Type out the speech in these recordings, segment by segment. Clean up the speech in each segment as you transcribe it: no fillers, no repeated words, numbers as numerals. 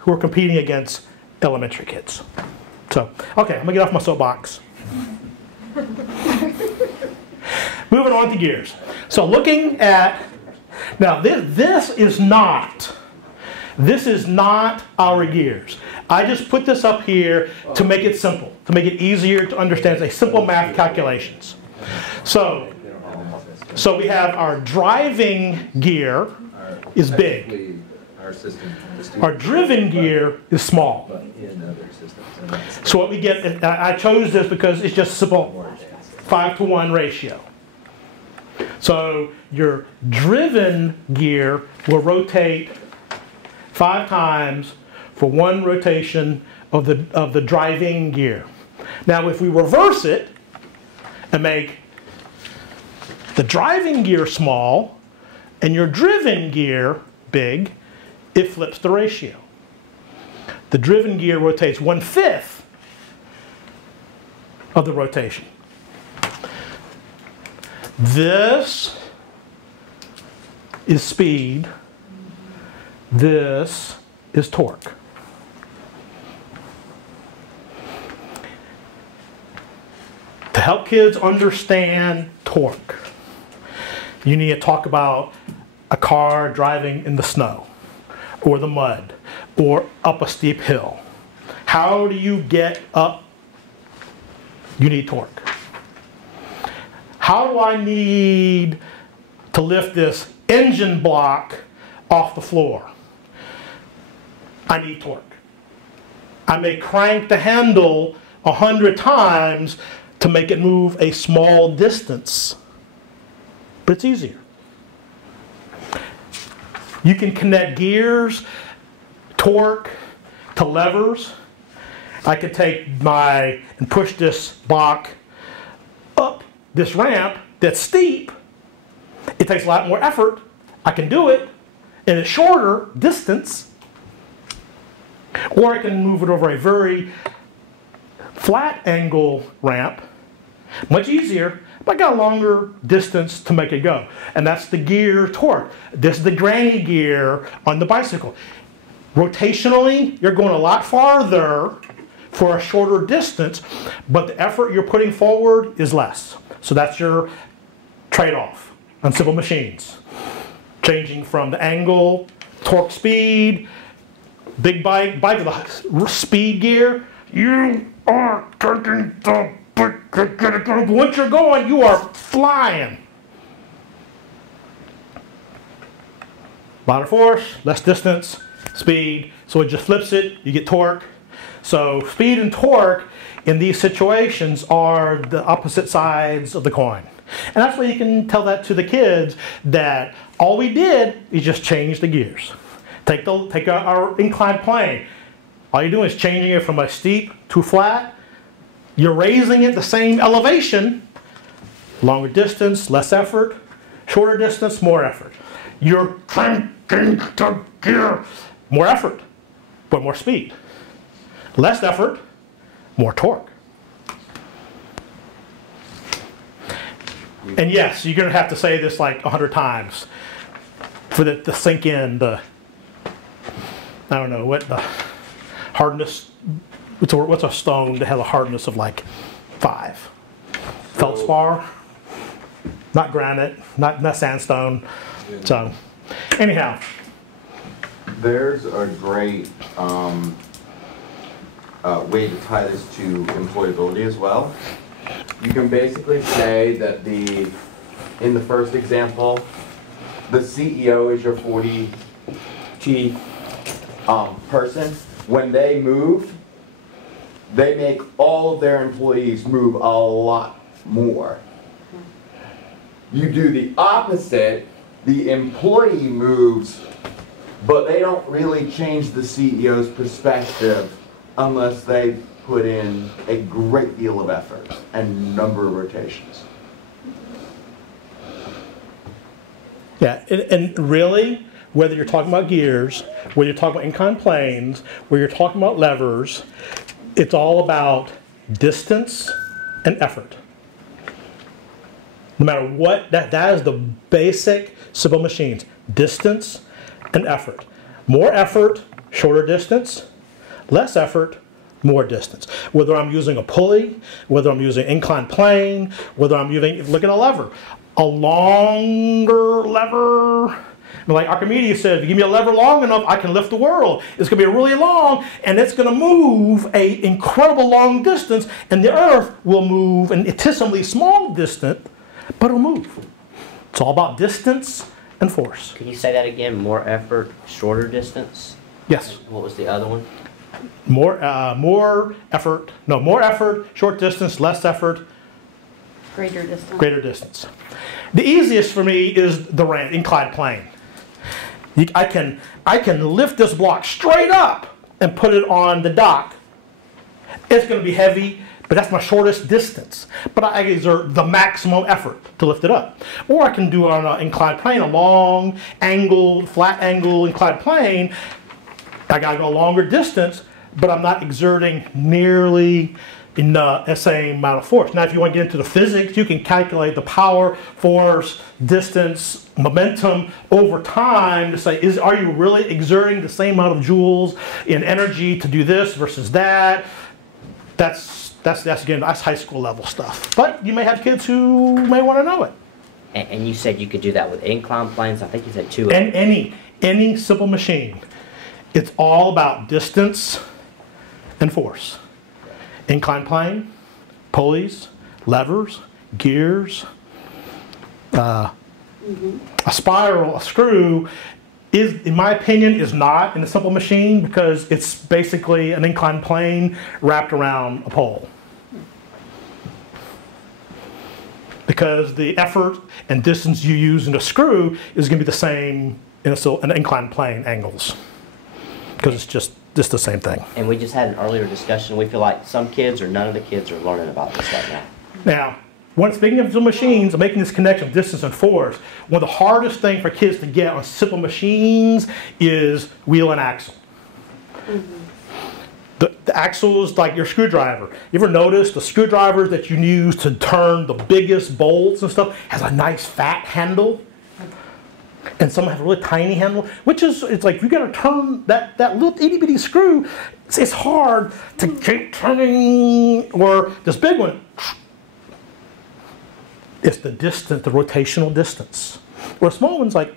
who are competing against elementary kids. So, okay, I'm gonna get off my soapbox. Moving on to gears. So looking at, now this is not our gears. I just put this up here to make it simple, to make it easier to understand. It's a simple math calculations. So we have our driving gear is big. Our driven gear is small. So what we get, I chose this because it's just simple 5-to-1 ratio. So your driven gear will rotate 5 times for 1 rotation of the driving gear. Now if we reverse it and make the driving gear small and your driven gear big, it flips the ratio. The driven gear rotates 1/5 of the rotation. This is speed. This is torque. To help kids understand torque, you need to talk about a car driving in the snow or the mud or up a steep hill. How do you get up? You need torque. How do I need to lift this engine block off the floor? I need torque. I may crank the handle 100 times to make it move a small distance, but it's easier. You can connect gears, torque to levers. I could take and push this block up this ramp that's steep. It takes a lot more effort. I can do it in a shorter distance. Or I can move it over a very flat angle ramp. Much easier, but I got a longer distance to make it go. And that's the gear torque. This is the granny gear on the bicycle. Rotationally, you're going a lot farther for a shorter distance, but the effort you're putting forward is less. So that's your trade-off on simple machines. Changing from the angle, torque, speed, big bike with a speed gear, you are taking the bike. Once you're going, you are flying. Lighter force, less distance, speed. So it just flips it, you get torque. So speed and torque in these situations are the opposite sides of the coin. And that's why you can tell that to the kids, that all we did is just change the gears. Take our inclined plane. All you're doing is changing it from a steep to flat. You're raising it the same elevation, longer distance, less effort, shorter distance, more effort. You're cranking the gear, more effort, but more speed. Less effort, more torque. And yes, you're going to have to say this like 100 times for it to sink in the, I don't know, what the hardness, what's a stone that has a hardness of like 5? Feldspar, not granite, not sandstone. So, anyhow. There's a great way to tie this to employability as well. You can basically say that in the first example, the CEO is your 40 chief person. When they move, they make all of their employees move a lot more. You do the opposite, the employee moves, but they don't really change the CEO's perspective unless they put in a great deal of effort and number of rotations. Yeah, and really, whether you're talking about gears, whether you're talking about inclined planes, whether you're talking about levers, it's all about distance and effort. No matter what, that is the basic simple machines. Distance and effort. More effort, shorter distance, less effort, more distance. Whether I'm using a pulley, whether I'm using inclined plane, whether I'm using, look at a lever. A longer lever, like Archimedes said, if you give me a lever long enough, I can lift the world. It's going to be really long, and it's going to move an incredible long distance, and the earth will move an infinitesimally small distance, but it'll move. It's all about distance and force. Can you say that again? More effort, shorter distance? Yes. What was the other one? More effort, short distance, less effort, Greater distance. greater distance. The easiest for me is the inclined plane. I can lift this block straight up and put it on the dock. It's going to be heavy, but that's my shortest distance. But I exert the maximum effort to lift it up. Or I can do it on an inclined plane, a long angled, flat angle inclined plane. I got to go a longer distance, but I'm not exerting nearly in the same amount of force. Now, if you want to get into the physics, you can calculate the power, force, distance, momentum over time to say, are you really exerting the same amount of joules in energy to do this versus that? That's again, that's high school level stuff. But you may have kids who may want to know it. And you said you could do that with inclined planes. I think you said 2. And any simple machine. It's all about distance and force. Inclined plane, pulleys, levers, gears, a spiral, a screw is, in my opinion, is not in a simple machine because it's basically an inclined plane wrapped around a pole. Because the effort and distance you use in a screw is going to be the same in an inclined plane angles. Because it's just the same thing. And we just had an earlier discussion. We feel like some kids or none of the kids are learning about this right now. Now, when speaking of simple machines, I'm making this connection of distance and force. One of the hardest things for kids to get on simple machines is wheel and axle. The axle is like your screwdriver. You ever notice the screwdrivers that you use to turn the biggest bolts and stuff has a nice fat handle? And some have a really tiny handle, which is, it's like you got to turn that little itty bitty screw. It's hard to keep turning, or this big one. It's the distance, the rotational distance. Where a small one's like,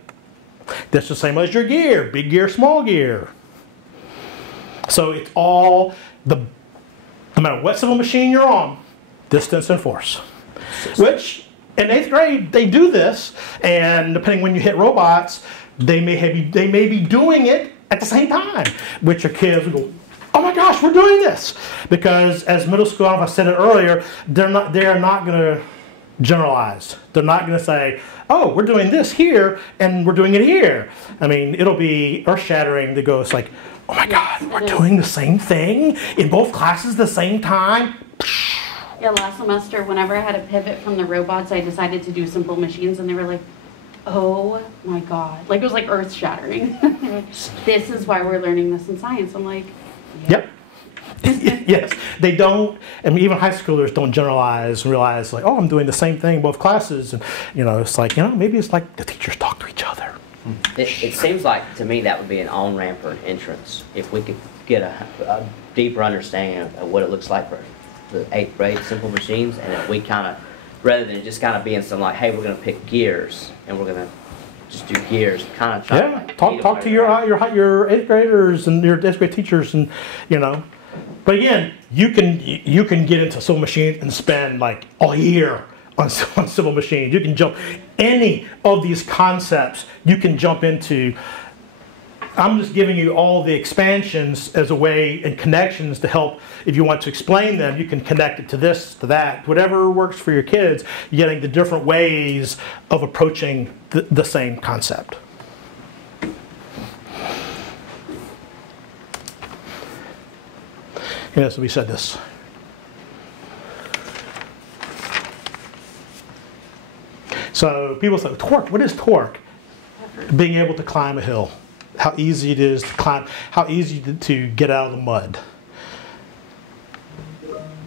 that's the same as your gear, big gear, small gear. So it's all, no matter what simple machine you're on, distance and force. Which, in 8th grade, they do this, and depending when you hit robots, they may be doing it at the same time, which your kids will go, oh my gosh, we're doing this. Because as middle school, I said it earlier, they are not going to generalize. They're not going to say, oh, we're doing this here, and we're doing it here. I mean, it'll be earth-shattering to go, it's like, oh my God, we're doing the same thing in both classes at the same time. Yeah, last semester, whenever I had to pivot from the robots, I decided to do simple machines, and they were like, oh my God. Like, it was like earth-shattering. This is why we're learning this in science. I'm like, yeah. Yep. Yes, they don't, I mean, even high schoolers don't generalize and realize, like, oh, I'm doing the same thing in both classes. And, it's like, maybe it's like the teachers talk to each other. It seems like, to me, that would be an on-ramp or an entrance. If we could get a deeper understanding of what it looks like for the 8th grade simple machines, and if we kind of, rather than just kind of being some like, hey, we're going to pick gears, and we're going to just do gears, kind of try to like, talk to your 8th graders and your 8th grade teachers, and But again, you can get into simple machines and spend like a year on simple machines. You can jump any of these concepts. You can jump into. I'm just giving you all the expansions as a way and connections to help. If you want to explain them, you can connect it to this, to that, whatever works for your kids. You're getting the different ways of approaching the same concept. Yes, we said this. So people say, torque, what is torque? Being able to climb a hill. How easy it is to climb, how easy to get out of the mud.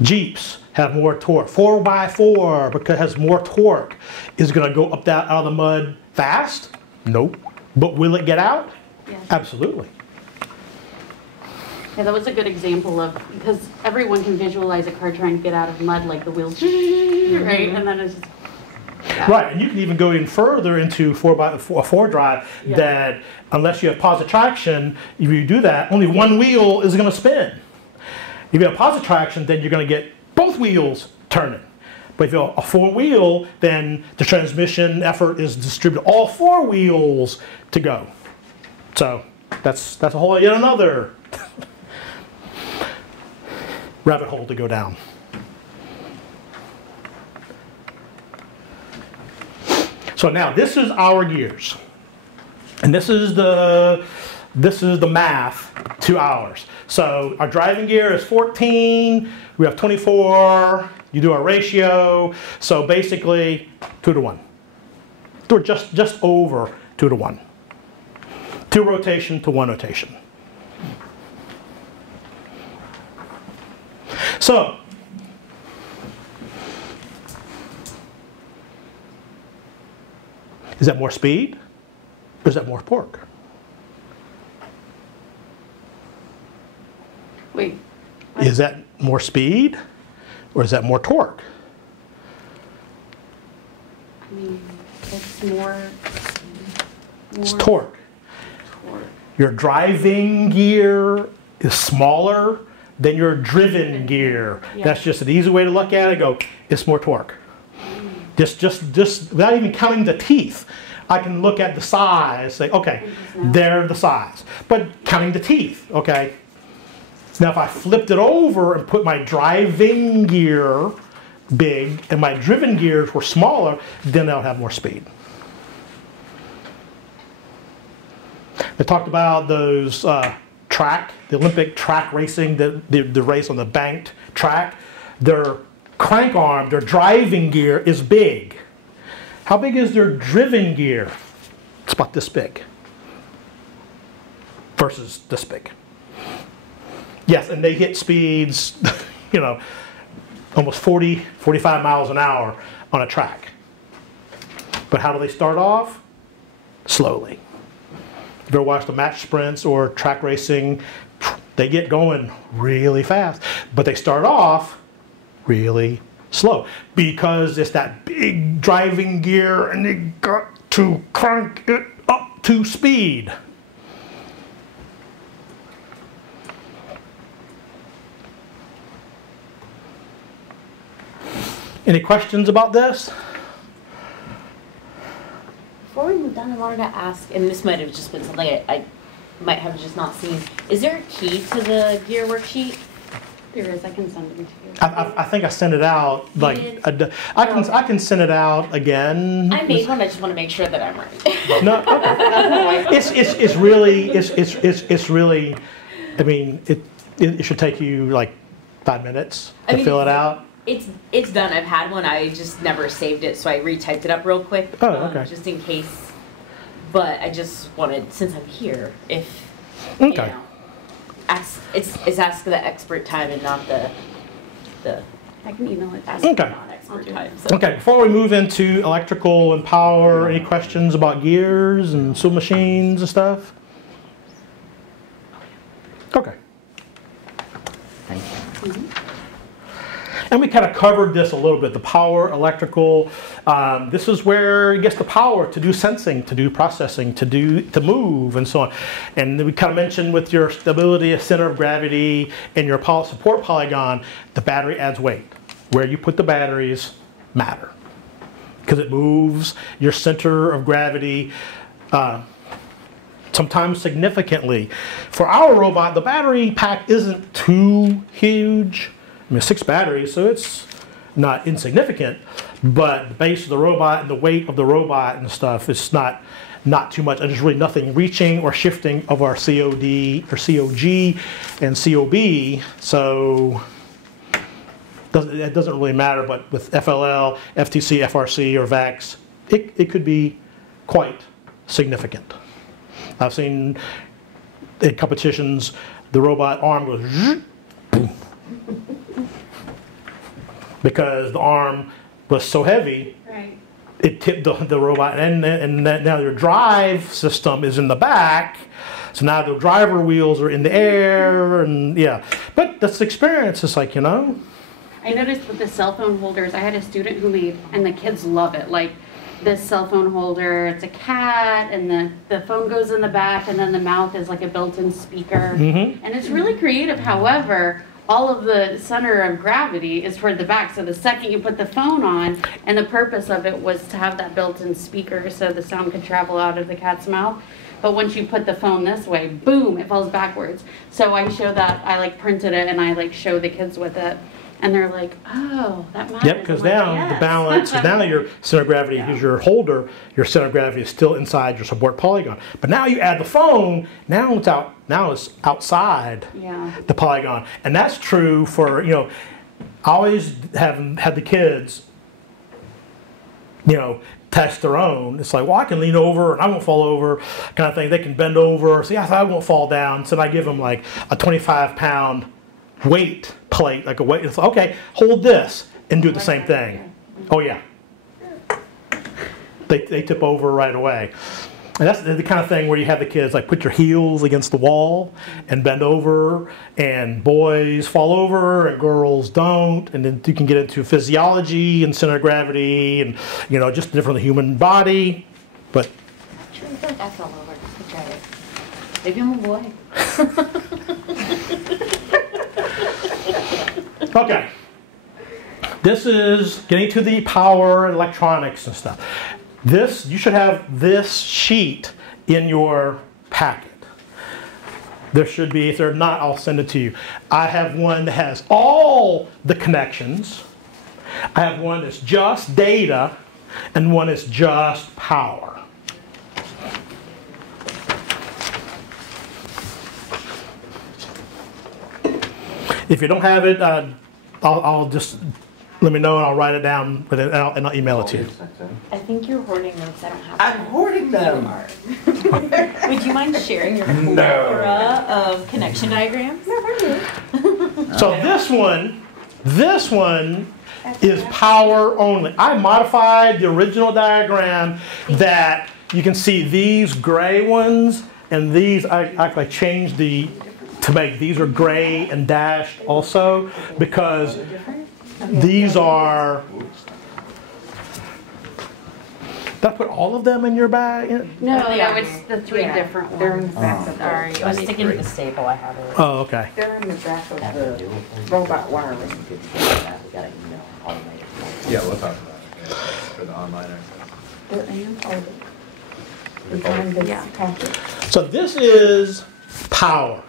Jeeps have more torque. 4x4, because it has more torque, is going to go up that out of the mud fast? Nope. But will it get out? Yes. Absolutely. Yeah, that was a good example of, because everyone can visualize a car trying to get out of mud, like the wheels, right? And then it's just, yeah. Right, and you can even go even further into 4x4 drive Yeah. that unless you have positive traction, if you do that, only one wheel is going to spin. If you have positive traction, then you're going to get both wheels turning. But if you have a 4-wheel, then the transmission effort is distributed all 4 wheels to go. So that's a whole yet another rabbit hole to go down. So now this is our gears, and this is the math to ours. So our driving gear is 14. We have 24. You do our ratio. So basically 2 to 1. Or just over 2 to 1. 2 rotation to 1 rotation. So is that more speed or is that more torque? Wait. Is that more speed or is that more torque? I mean, it's more It's torque. torque. Your driving gear is smaller than your driven gear. Yeah. That's just an easy way to look at it. Go, it's more torque. Just without even counting the teeth, I can look at the size, say, okay, they're the size. But counting the teeth, okay. Now if I flipped it over and put my driving gear big and my driven gears were smaller, then they'll have more speed. They talked about those the Olympic track racing, the race on the banked track. Their crank arm, their driving gear is big. How big is their driven gear? It's about this big versus this big. Yes, and they hit speeds, you know, almost 40, 45 miles an hour on a track. But how do they start off? Slowly. If you ever watch the match sprints or track racing, they get going really fast. But they start off really slow because it's that big driving gear and they got to crank it up to speed. Any questions about this? Before we move on, I wanted to ask, and this might have just been something I might have just not seen. Is there a key to the gear worksheet? There is, I can send it to you. I think I sent it out like I can send it out again. I made one. I just want to make sure that I'm right. No, okay. It's really. I mean, it should take you like 5 minutes to fill it out. It's done. I've had one. I just never saved it, so I retyped it up real quick. Oh, okay. Just in case. But I just wanted, since I'm here, if Okay. you know, it's ask the expert time and not the I can email it. ask Okay. the non-expert time. So. Okay, before we move into electrical and power, any questions about gears and sewing machines and stuff? Okay. Thank you. And we kind of covered this a little bit, the power, electrical. This is where it gets the power to do sensing, to do processing, to move, and so on. And we kind of mentioned with your stability, center of gravity, and your support polygon, the battery adds weight. Where you put the batteries matter. Because it moves your center of gravity sometimes significantly. For our robot, the battery pack isn't too huge. I mean, 6 batteries, so it's not insignificant, but the base of the robot and the weight of the robot and stuff is not too much. And there's really nothing reaching or shifting of our COD or COG and COB, so it doesn't really matter. But with FLL, FTC, FRC, or VAX, it could be quite significant. I've seen in competitions, the robot arm goes zzz, boom. Because the arm was so heavy, Right. it tipped the robot, and now your drive system is in the back, So now the driver wheels are in the air, and yeah. But that's the experience. It's like, you know. I noticed with the cell phone holders, I had a student who made, and the kids love it, like this cell phone holder, it's a cat, and the phone goes in the back, and then the mouth is like a built-in speaker. And it's really creative. However, all of the center of gravity is toward the back. So the second you put the phone on, and the purpose of it was to have that built-in speaker so the sound could travel out of the cat's mouth. But once you put the phone this way, boom, it falls backwards. So I show that, I like printed it and I like show the kids with it. And they're like, oh, that matters. Yep, because I'm like, now yes. the balance, so now your center of gravity is your holder, your center of gravity is still inside your support polygon. But now you add the phone, now it's out, now it's outside the polygon. And that's true for, you know, I always have had the kids, you know, test their own. It's like, well, I can lean over and I won't fall over, kind of thing. They can bend over, so yeah, I won't fall down. So I give them like a 25-pound weight plate, like a weight. It's like, okay, hold this and do the same thing. Oh yeah, they tip over right away. And that's the kind of thing where you have the kids like put your heels against the wall and bend over, and boys fall over and girls don't, and then you can get into physiology and center of gravity and, you know, just different human body. But Actually, I feel like I fell over. I tried it. Maybe I'm a boy. okay, this is getting to the power electronics and stuff. This, you should have this sheet in your packet. There should be. If they're not, I'll send it to you. I have one that has all the connections. I have one that's just data, and one that's just power. If you don't have it, I'll just let me know and I'll write it down and I'll email it to you. I think you're hoarding notes. I don't have. I'm hoarding them. Would you mind sharing your plethora of connection diagrams? So this one is power only. I modified the original diagram that you can see these gray ones and these, I changed to make these are gray and dashed also, because these are, did I put all of them in your bag? No, it's the three different ones. They're in the back of Sorry, I was sticking to the staple. I have it. Oh, okay. They're in the back of the robot wireless. Yeah, we'll talk about it for the online access. They're in all the behind this packet. So this is power.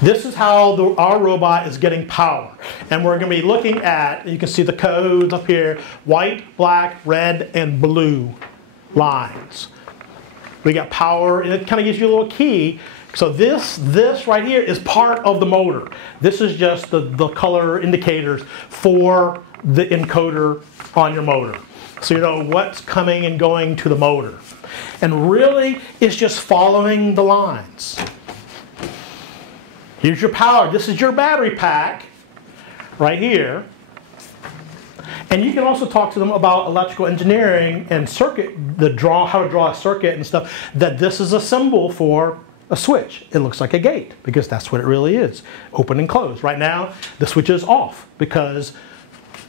This is how our robot is getting power. And we're going to be looking at, you can see the codes up here, white, black, red, and blue lines. We got power, and it kind of gives you a little key. So this right here is part of the motor. This is just the color indicators for the encoder on your motor. So you know what's coming and going to the motor. And really, it's just following the lines. Here's your power. This is your battery pack right here. And you can also talk to them about electrical engineering and circuit, how to draw a circuit and stuff, that this is a symbol for a switch. It looks like a gate because that's what it really is. Open and close. Right now, the switch is off because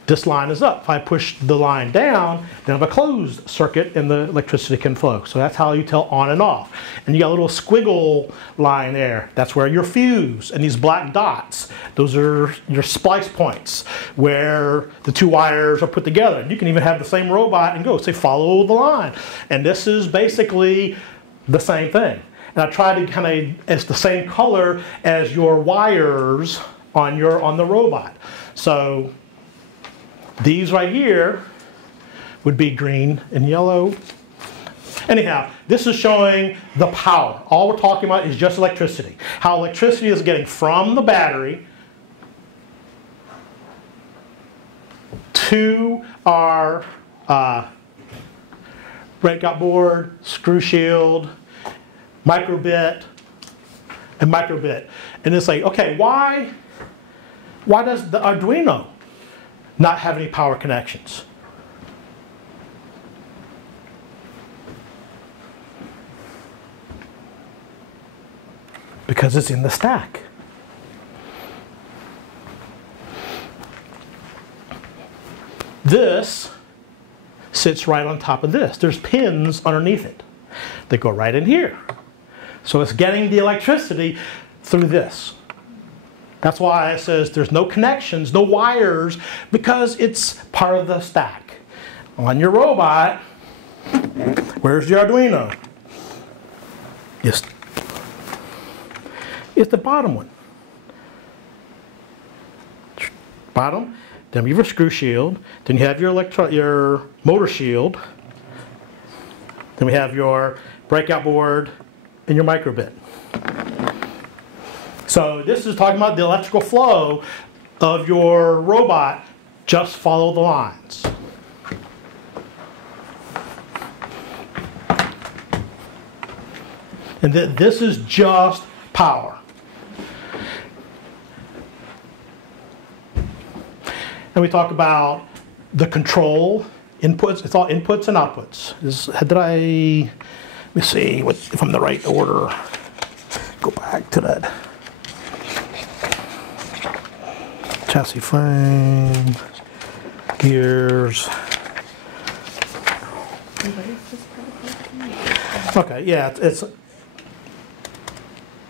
this line is up. If I push the line down, then I have a closed circuit and the electricity can flow. So that's how you tell on and off. And you got a little squiggle line there. That's where your fuse, and these black dots, those are your splice points where the two wires are put together. And you can even have the same robot and go, say, follow the line. And this is basically the same thing. And I try to kind of, it's the same color as your wires on the robot. So these right here would be green and yellow. Anyhow, this is showing the power. All we're talking about is just electricity. How electricity is getting from the battery to our breakout board, screw shield, microbit, and microbit. And it's like, okay, why does the Arduino not have any power connections? because it's in the stack. This sits right on top of this. There's pins underneath it that go right in here. So it's getting the electricity through this. That's why it says there's no connections, no wires, because it's part of the stack. On your robot, where's the Arduino? It's the bottom one. Bottom, then you have your screw shield, then you have your motor shield, then we have your breakout board and your microbit. So this is talking about the electrical flow of your robot. Just follow the lines. And this is just power. And we talk about the control inputs. It's all inputs and outputs. Let me see if I'm in the right order. Go back to that. Chassis frame, gears. Okay, yeah, it's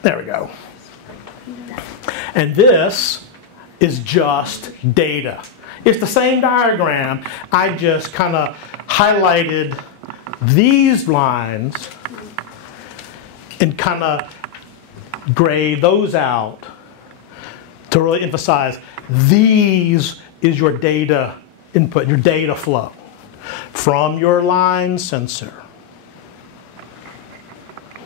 there we go. And this is just data. It's the same diagram. I just kind of highlighted these lines and kind of grayed those out to really emphasize these is your data input, your data flow from your line sensor,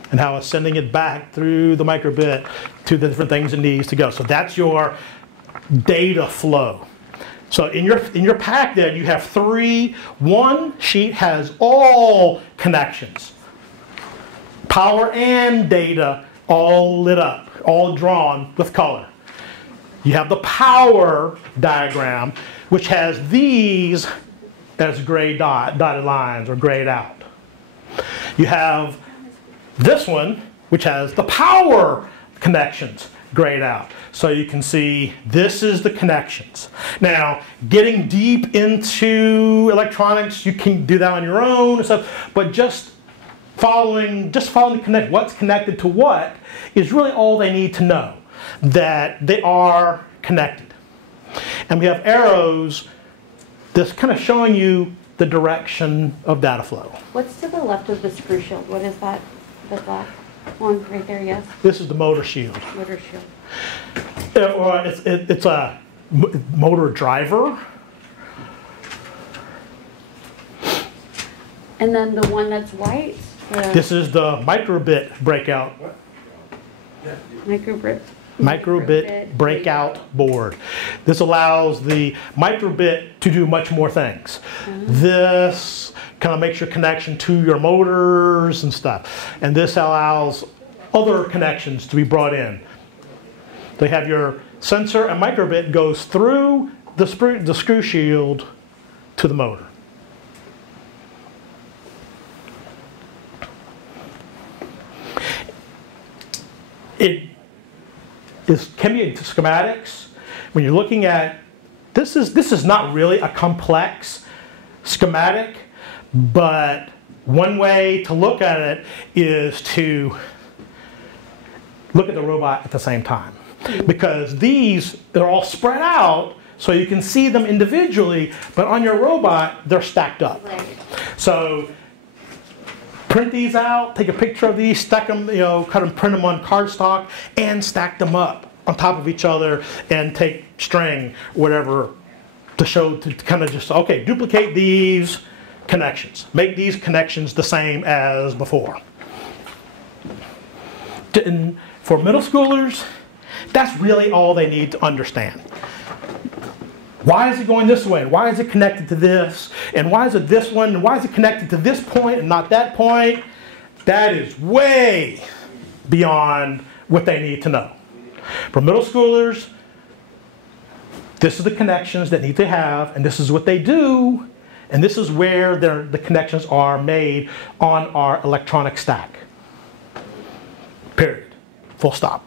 and how it's sending it back through the microbit to the different things it needs to go. So that's your data flow. So in your pack there, you have one sheet has all connections, power and data all lit up, all drawn with color. You have the power diagram, which has these as gray dotted lines or grayed out. You have this one, which has the power connections grayed out. So you can see this is the connections. Now, getting deep into electronics, you can do that on your own and stuff, but just following what's connected to what is really all they need to know, that they are connected. And we have arrows that's kind of showing you the direction of data flow. What's to the left of the screw shield? What is that? The black one right there, yes? This is the motor shield. Motor shield. Or it's a motor driver. And then the one that's white? This is the microbit breakout. Microbit breakout board. This allows the microbit to do much more things. This kind of makes your connection to your motors and stuff. And this allows other connections to be brought in. They have your sensor and microbit goes through the screw shield to the motor. Can be schematics. When you're looking at this is not really a complex schematic, but one way to look at it is to look at the robot at the same time, because they're all spread out so you can see them individually, but on your robot they're stacked up. Right. So print these out, take a picture of these, stack them, cut them, print them on cardstock, and stack them up on top of each other, and take string, whatever, to kind of just, okay, duplicate these connections. Make these connections the same as before. And for middle schoolers, that's really all they need to understand. Why is it going this way? Why is it connected to this? And why is it this one? And why is it connected to this point and not that point? That is way beyond what they need to know. For middle schoolers, this is the connections that need to have, and this is what they do, and this is where the connections are made on our electronic stack. Period. Full stop.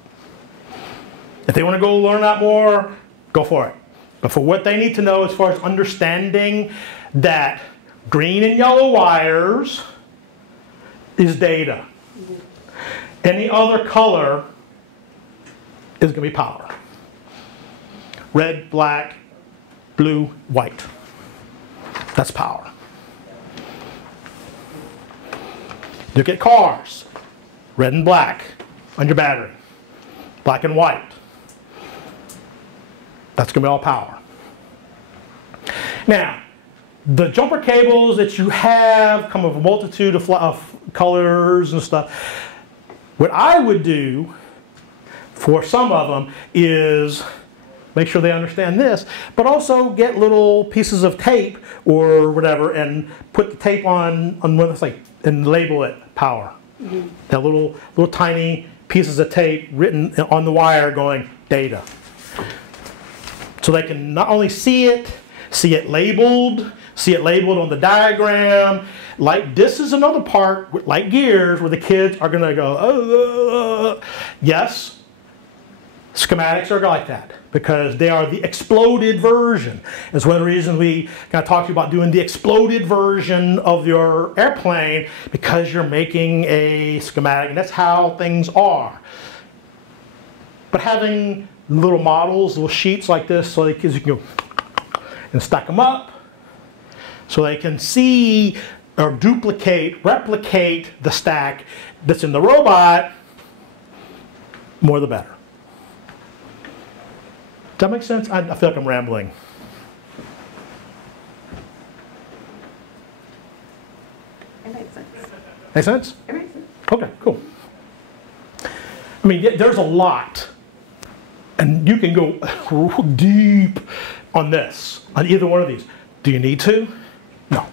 If they want to go learn that more, go for it. But for what they need to know as far as understanding that green and yellow wires is data. Any other color is going to be power. Red, black, blue, white. That's power. Look at cars. Red and black on your battery. Black and white. That's going to be all power. Now, the jumper cables that you have come of a multitude of colors and stuff. What I would do for some of them is make sure they understand this, but also get little pieces of tape or whatever and put the tape on one that's like, and label it power. Mm-hmm. That little tiny pieces of tape written on the wire going data. So they can not only see it labeled on the diagram. Like this is another part, like gears, where the kids are going to go, yes, schematics are like that because they are the exploded version. It's one of the reasons we kind of talked to you about doing the exploded version of your airplane because you're making a schematic, and that's how things are. But having little models, little sheets like this, so the kids can go and stack them up, so they can see or replicate the stack that's in the robot, more the better. Does that make sense? I feel like I'm rambling. It makes sense. Make sense? It makes sense. Okay, cool. I mean, there's a lot. And you can go deep on this, on either one of these. Do you need to? No.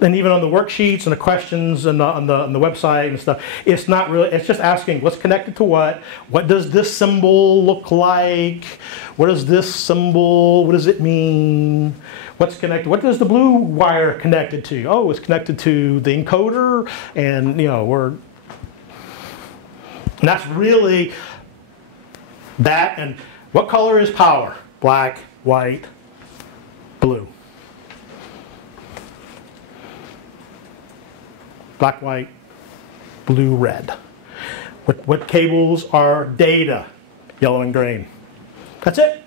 And even on the worksheets and the questions and on the website and stuff, it's not really, it's just asking what's connected to what does this symbol look like, what is this symbol, what does it mean, what's connected, what does the blue wire connected to? Oh, it's connected to the encoder, and and that's really that. And what color is power? Black, white, blue. Black, white, blue, red. What cables are data? Yellow and green. That's it.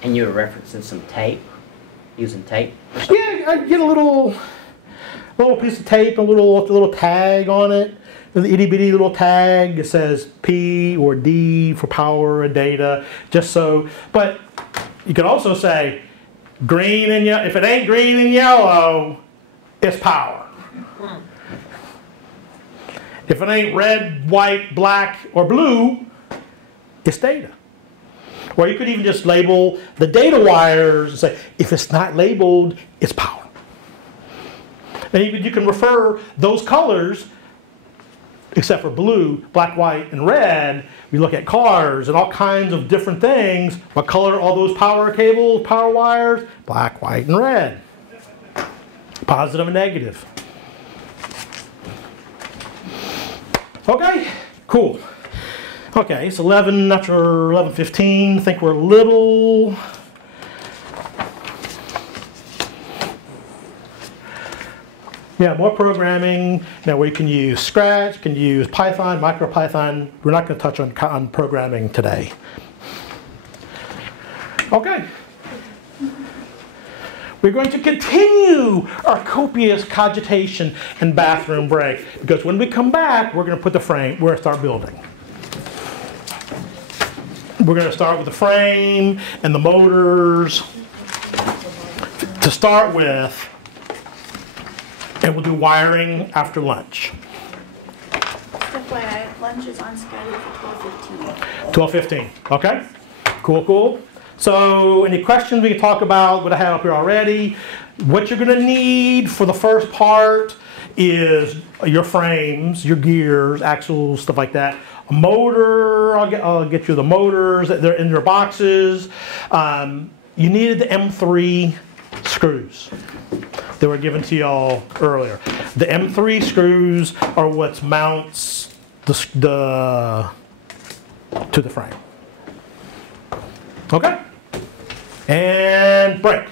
And you were referencing some tape, using tape? Yeah, I get a little piece of tape, a little tag on it. An itty bitty little tag. It says P or D for power or data. Just so, but you can also say green and yellow. If it ain't green and yellow, it's power. If it ain't red, white, black, or blue, it's data. Or you could even just label the data wires and say, if it's not labeled, it's power. And you can refer those colors, except for blue, black, white, and red. We look at cars and all kinds of different things. What color are all those power cables, power wires? Black, white, and red. Positive and negative. Okay, cool. Okay, it's 11 after 11:15. I think we're a little... Yeah, more programming. Now we can use Scratch, can use Python, MicroPython. We're not going to touch on programming today. Okay. We're going to continue our copious cogitation and bathroom break, because when we come back, we're going to put the frame, we're going to start building. We're going to start with the frame and the motors to start with, and we'll do wiring after lunch. FYI, lunch is on schedule for 12:15. 12:15, okay? Cool, cool. So any questions we can talk about, what I have up here already. What you're going to need for the first part is your frames, your gears, axles, stuff like that. A motor, I'll get you the motors, they're in your boxes. You needed the M3 screws that were given to y'all earlier. The M3 screws are what mounts the to the frame. Okay? And brake.